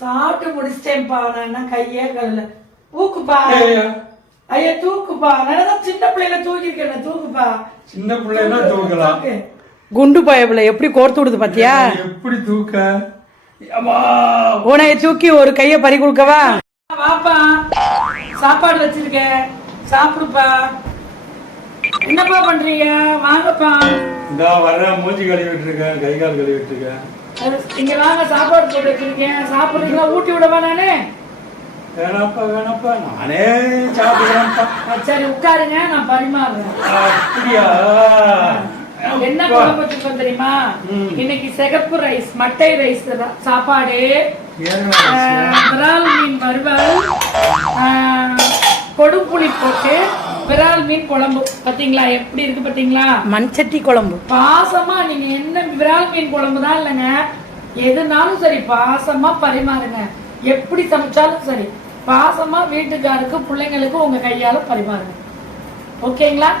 சாப்பிட்டு முடிச்சிட்டேன்ப்பா. நான் கையே கல்ல ஊக்குப்பா. ஐயா தூக்குப்பா. நான் சின்ன பிள்ளைல தூக்கிருக்கேன். தூக்குப்பா. சின்ன பிள்ளைன்னா தூக்கலாம். குண்டு பயப்புல எப்படி கோர்த்து விடுது பாத்தியா? எப்படி தூக்க? உனைய தூக்கி ஒரு கைய பறி கொடுக்கவா? வாப்பா, சாப்பாடு வச்சிருக்கேன், சாப்பிடுப்பா. என்னப்பா பண்றீங்க? வாங்கப்பா. இந்த வர்ற மூஞ்சி கழுவிட்டு இருக்கேன், கை கால் கழுவிட்டு இருக்கேன். இங்க வாங்க, சாப்பாடு போட்டு வச்சிருக்கேன். சாப்பிடுறீங்களா? ஊட்டி விடவா நானு? வேணாப்பா வேணாப்பா, நானே சாப்பிடுறேன்ப்பா. சரி உட்காருங்க, நான் பரிமாறுறேன். அப்படியா? என்ன குழம்பு வச்சிருக்கோம் தெரியுமா? இன்னைக்கு சிகப்பு ரைஸ், மட்டை ரைஸ் சாப்பாடு, விரால் மீன் வறுவல், கொடுப்புளி போட்டு விரால் மீன் குழம்பு. பாத்தீங்களா எப்படி இருக்கு? பாத்தீங்களா? மண்சட்டி குழம்பு. பாசமா நீங்க என்ன விரால் மீன் குழம்பு தான் இல்லைங்க, எதுனாலும் சரி பாசமா பரிமாறுங்க. எப்படி சமைச்சாலும் சரி பாசமா வீட்டுக்காருக்கு பிள்ளைங்களுக்கு உங்க கையால பரிமாறுங்க. ஓகேங்களா?